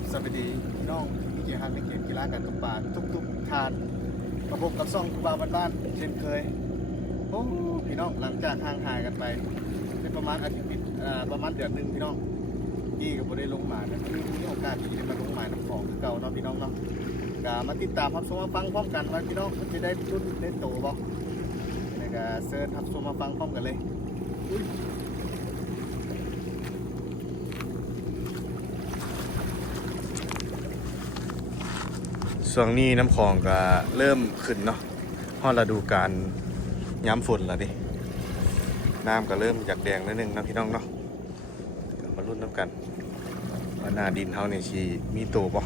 บสวัสดีพี่น้องที่เกี่ยวกับในเกมกีฬาการตกปลาทุกทานมาพบกับซ่องทุบาบ้านๆเช่นเคยโอ้พี่น้องหลังจากห่างหายกันไปเป็นประมาณอาทิตย์ประมาณเดือนนึงพี่น้องกี้ก็บ่ได้ลงมานะมีโอกาสที่จะมาลงมาน้ำของคือเก่าเนาะพี่น้องเนาะก็มาติดตามรับชมมาฟังพร้อมกันว่าพี่น้องมันจะได้รุ่นได้โตบ่แล้วก็เชิญรับชมมาฟังพร้อมกันเลยช่วงนี้น้ำคลองก็เริ่มขึ้นเนาะฮอดฤดูกาลย้ำฝนแล้วดิน้ำก็เริ่มอยากแดงนิดนึงนะพี่น้องเนาะมาลุ้นน้ำกันว่าหน้าดินเฮาเนี่ยสิมีโตบ่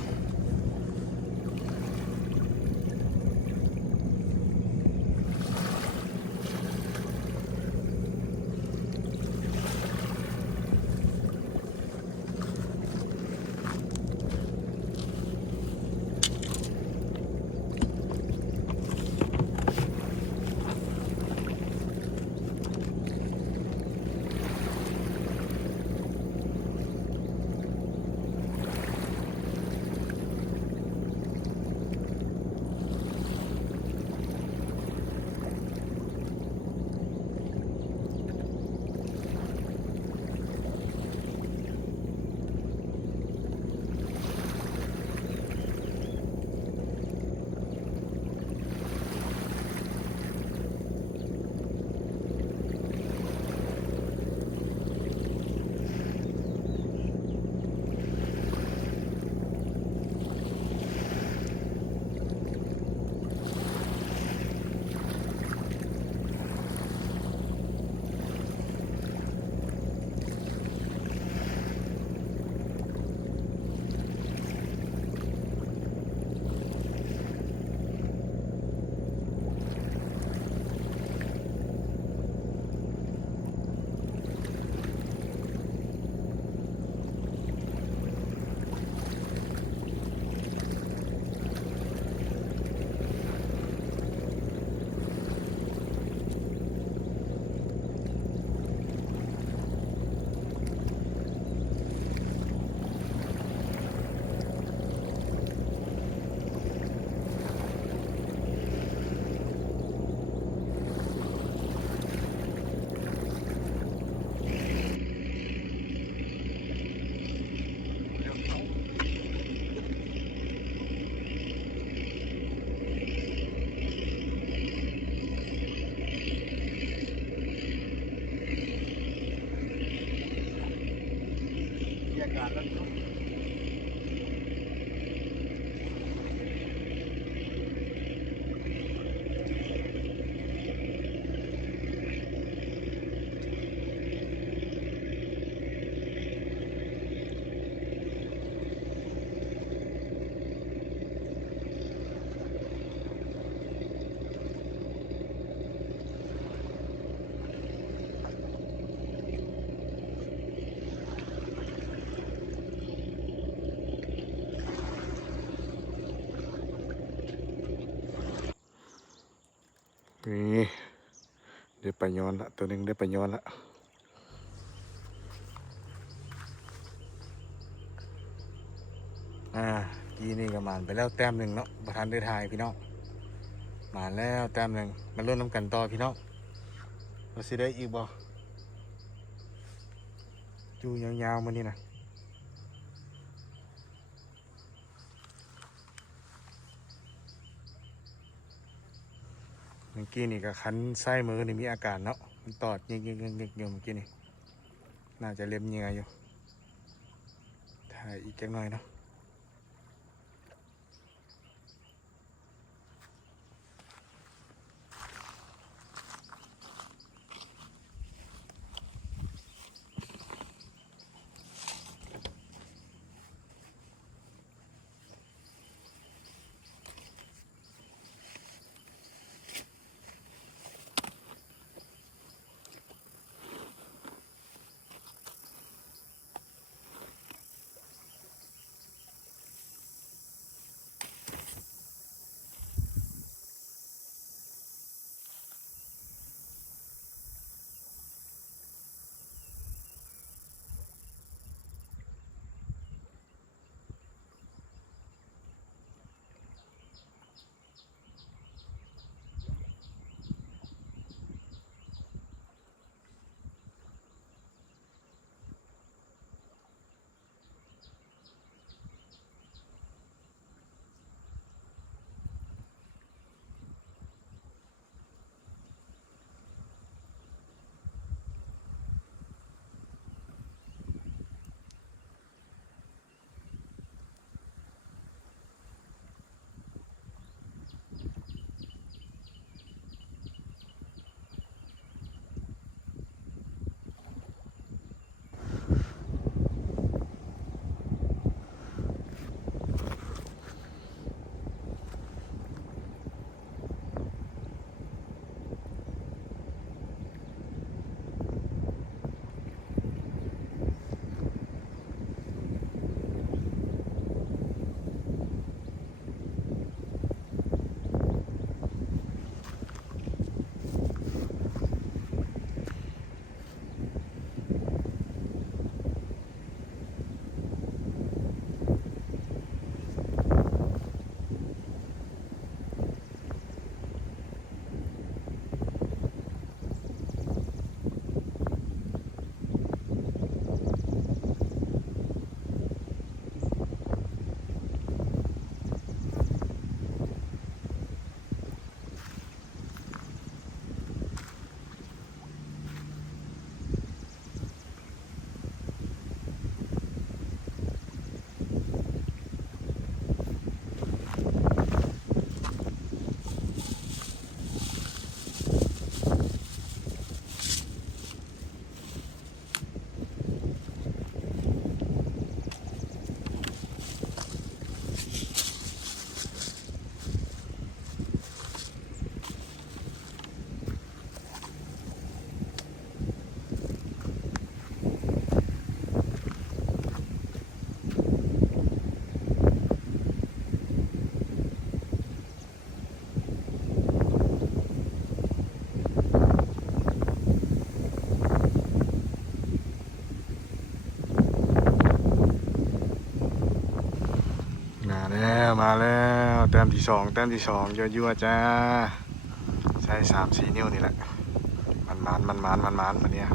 นี่เดี๋ยวไปย้อนละตัวนึงได้ไปย้อนละกีนี่ก็มานไปแล้วแต้มหนึ่งเนาะประธานได้ทายพี่น้องมาแล้วแต้มหนึ่งมาลุ้นน้ำกันต่อพี่น้องเราสิได้อีกบ่จูยาวๆมานี่นะเมื่อกี้นี่ก็คันไส้มือนี่มีอาการเนาะมันตอดยิกอยู่เมื่อกี้นี่น่าจะเล็มเหงื่ออยู่ถ่ายอีกจักหน่อยเนาะ มาแล้วแต้มที่2ยั่วๆจ้าใช้ 3-4 นิ้วนี่แหละมันบัดเนี้ย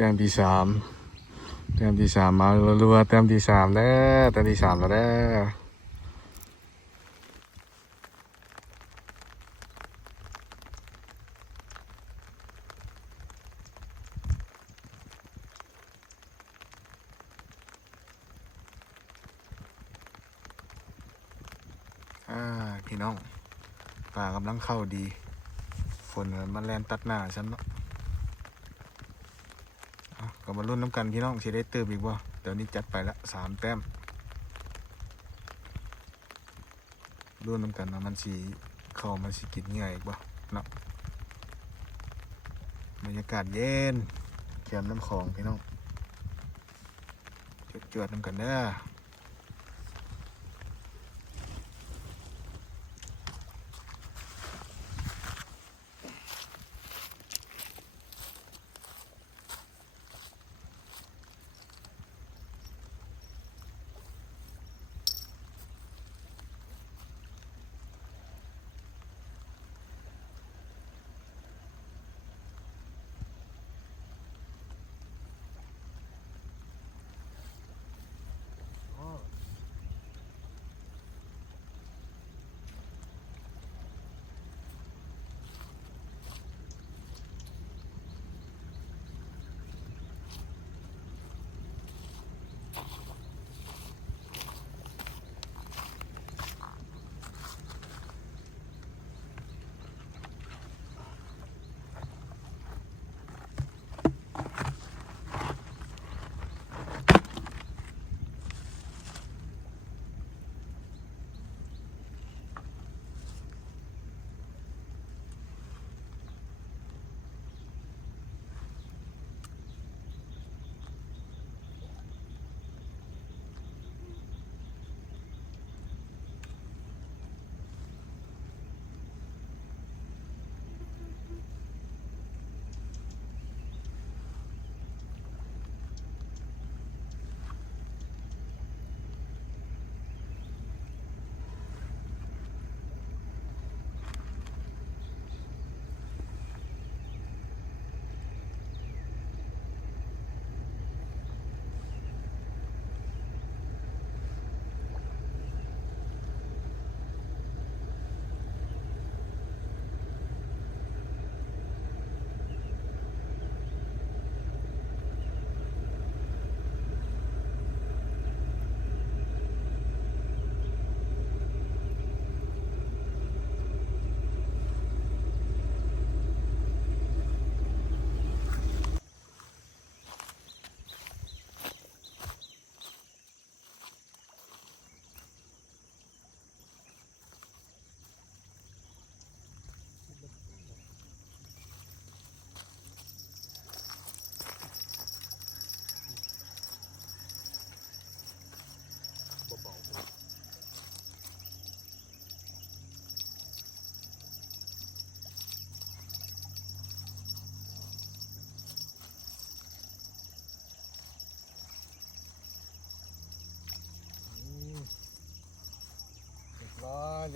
แต้มที่3มารัวๆแต้มที่3แล้วแต้มที่3แล้วเด้อพี่น้องป่ากำลังเข้าดีฝนมันแล่นตัดหน้าฉันเนาะก็มาลุ้นน้ำกันพี่น้องสิได้เติมอีกบ่เดี๋ยวนี้จัดไปละ3แต้มลุ้นน้ำกันว่ามันสิเข้ามันสิกินง่ายอีกบ่เนาะบรรยากาศเย็นแก้มน้ำของพี่น้องจวดๆน้ำกันเด้อ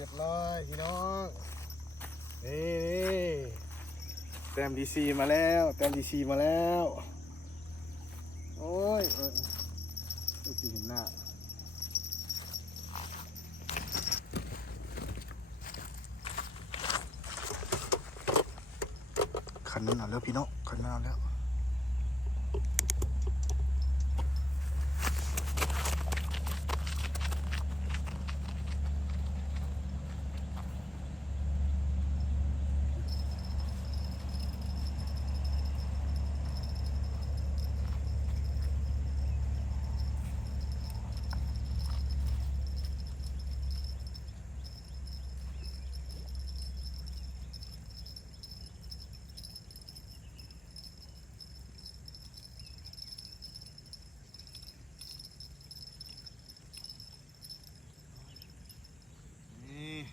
เรียบร้อยพี่น้องนี่แต้มดีซีมาแล้วแต้มดีซีมาแล้วโอ้ยดูสิเห็นหน้าคันนั้นเอาแล้วพี่น้องคันนั้นเอาแล้ว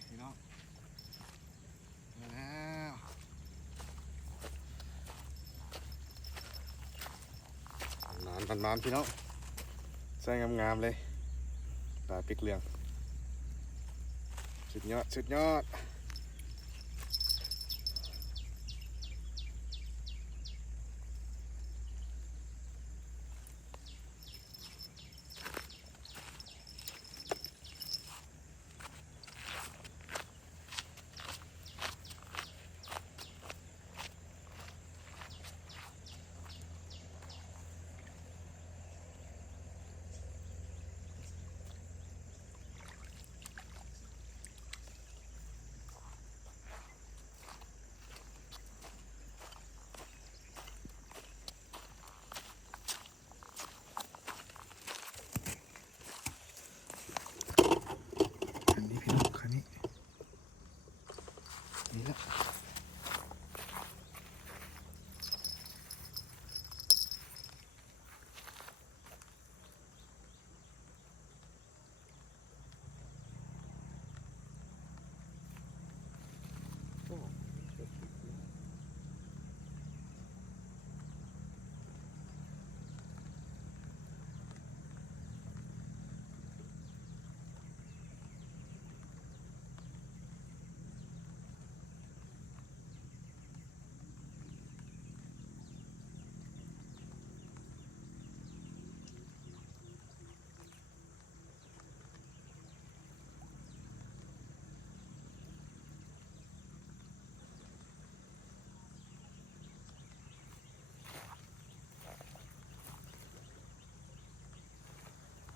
พี่น้องมาแล้วมันพี่น้องใส่งามๆเลยปลาปิกเหลืองสุดยอดสุดยอดคันนี้พี่น้องคันนี้นี่ละ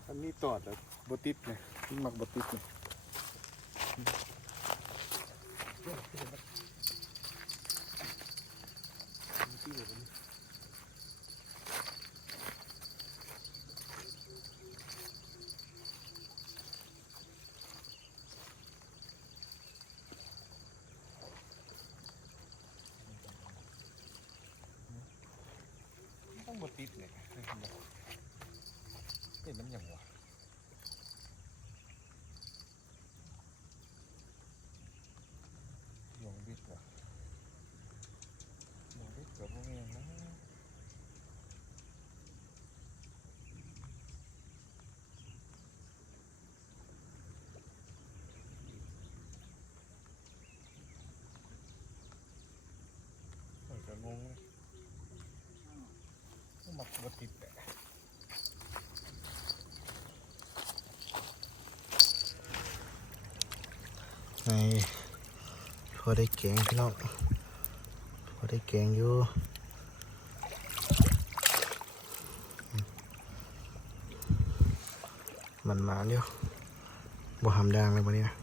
อันนี้ตอดแล้วบติดเลยมักบติดเลยต้องบติดเลยเห็นมันอย่างวะหยงบิดวะหยงบิดเกือบโมเมนนะโอ้ยจะงงเลยต้องมักบติดเลยในพอได้แกงพี่น้องพอได้แกงอยู่มันมาเร็วบ่หำแดงเลยวันนี้นะ